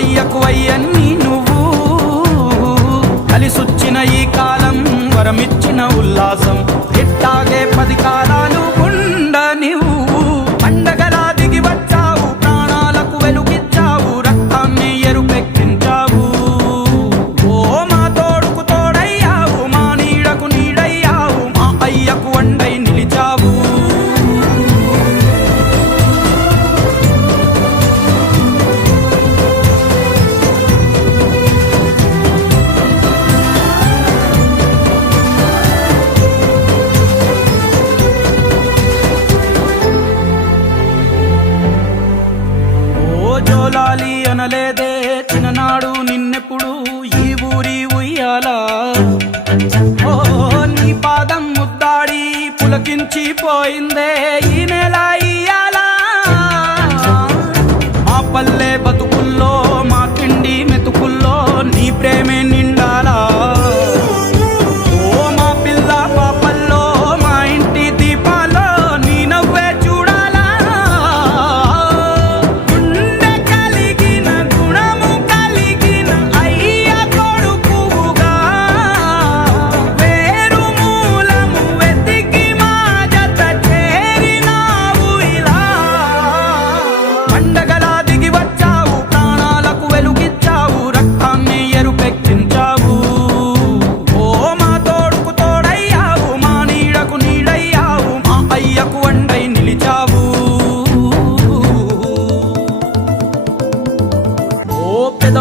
అయ్యకు అయ్యన్ని నువ్వు. కలిసొచ్చిన ఈ కాలం వరమిచ్చిన ఉల్లాసం. ఎట్టాగే పది కాలం జోలాలి అనలేదే చిన్ననాడు నిన్నెప్పుడు ఈ ఊరి ఉయ్యాలా. ఓ నీ పాదం ముద్దాడి పులకించి పోయిందే ఈ